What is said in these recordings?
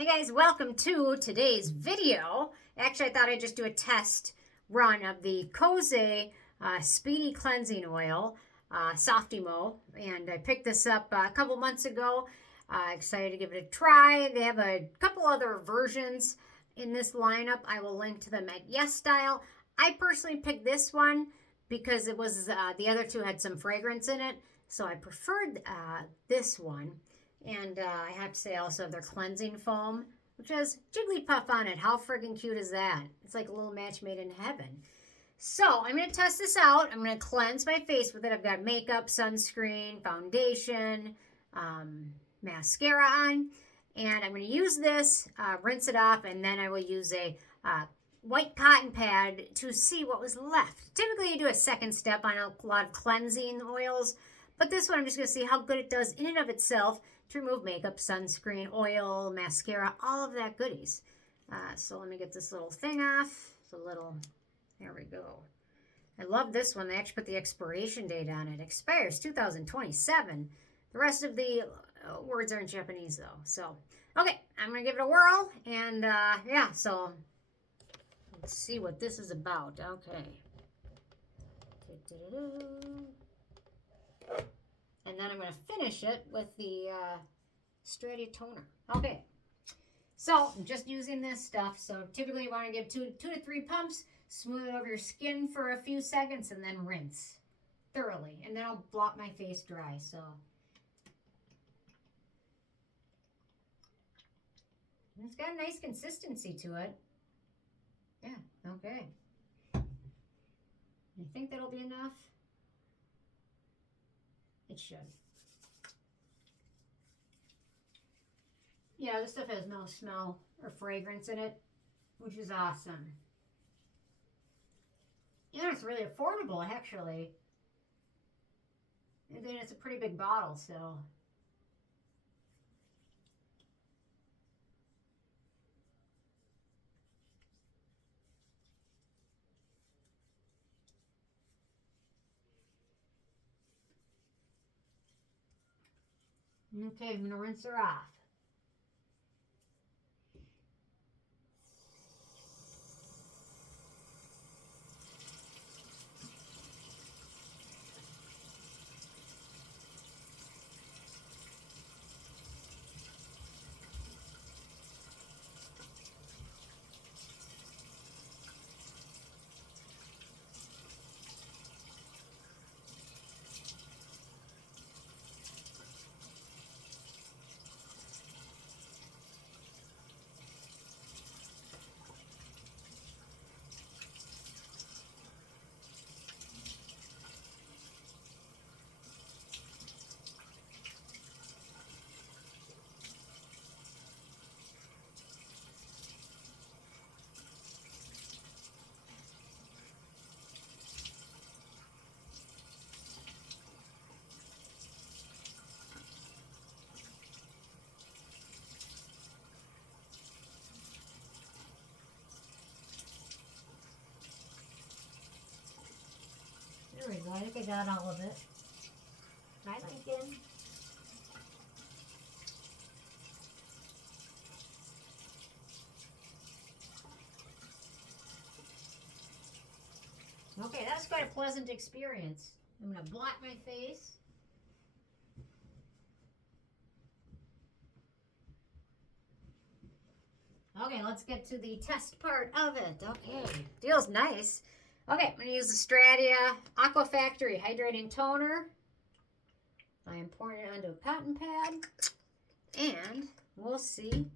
Hey guys, welcome to today's video. Actually, I thought I'd just do a test run of the Kose Speedy Cleansing Oil, Softymo, and I picked this up a couple months ago. Excited to give it a try. They have a couple other versions in this lineup. I will link to them at YesStyle. I personally picked this one because it was the other two had some fragrance in it, so I preferred this one. And I have to say also their cleansing foam, which has Jigglypuff on it. How friggin' cute is that? It's like a little match made in heaven. So I'm going to test this out. I'm going to cleanse my face with it. I've got makeup, sunscreen, foundation, mascara on. And I'm going to use this, rinse it off, and then I will use a white cotton pad to see what was left. Typically you do a second step on a lot of cleansing oils, but this one I'm just going to see how good it does in and of itself to remove makeup, sunscreen, oil, mascara, all of that goodies. So let me get this little thing off. It's a little, there we go. I love this one. They actually put the expiration date on it. Expires 2027. The rest of the words are in Japanese though. So, okay, I'm going to give it a whirl. And yeah, so let's see what this is about. Okay. And then I'm going to finish it with the Stratia toner. Okay, so I'm just using this stuff. So typically you want to give two to three pumps, smooth it over your skin for a few seconds, and then rinse thoroughly. And then I'll blot my face dry. So it's got a nice consistency to it. Yeah, okay. You think that'll be enough? It should. Yeah, this stuff has no smell or fragrance in it, which is awesome. Yeah, it's really affordable, actually. And then it's a pretty big bottle, so. Okay, I'm going to rinse her off. There we go. I think I got all of it. Hi, Lincoln. Okay, that's quite a pleasant experience. I'm going to blot my face. Okay, let's get to the test part of it. Okay, feels nice. Okay, I'm going to use the Stratia Aqua Factory Hydrating Toner. I am pouring it onto a cotton pad. And we'll see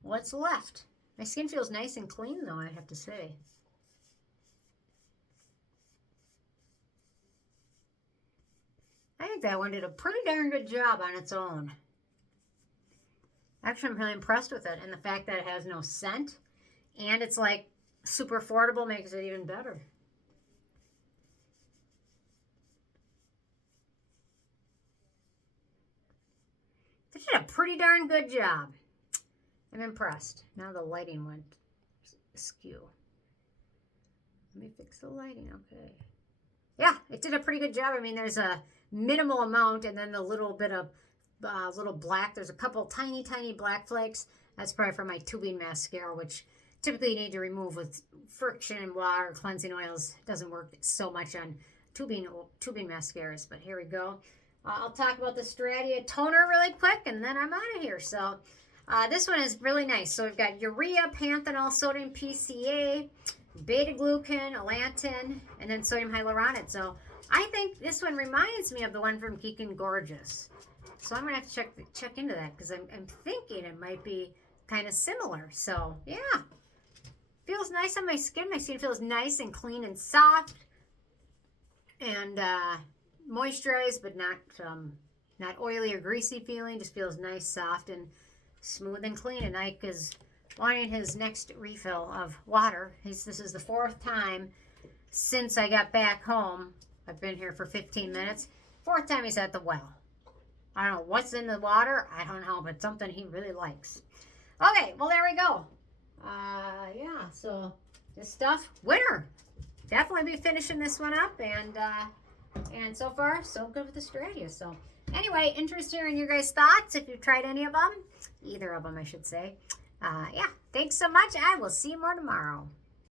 what's left. My skin feels nice and clean, though, I have to say. I think that one did a pretty darn good job on its own. Actually, I'm really impressed with it. And the fact that it has no scent and it's like super affordable makes it even better. They did a pretty darn good job. I'm impressed. Now the lighting went askew. Let me fix the lighting. Okay. Yeah, it did a pretty good job. I mean, there's a minimal amount and then the little bit of little black. There's a couple tiny black flakes. That's probably for my tubing mascara, which typically you need to remove with friction and water. Cleansing oils doesn't work so much on tubing mascaras, but here we go. I'll talk about the Stratia toner really quick, and then I'm out of here. So this one is really nice. So we've got Urea, Panthenol, sodium PCA, Beta-Glucan, Allantoin, and then sodium hyaluronate. So I think this one reminds me of the one from Geek and Gorgeous. So I'm going to have to check into that because I'm thinking it might be kind of similar. So yeah, feels nice on my skin. My skin feels nice and clean and soft and moisturized, but not oily or greasy feeling. Just feels nice, soft, and smooth and clean. And Ike is wanting his next refill of water. This is the 4th time since I got back home. I've been here for 15 minutes. 4th time he's at the well. I don't know what's in the water. I don't know, but something he really likes. Okay, well, there we go. Yeah, so this stuff, winter. Definitely be finishing this one up, and so far, so good with the Stratia. So anyway, interested in your guys' thoughts if you've tried any of them. Either of them, I should say. Yeah, thanks so much. I will see you more tomorrow.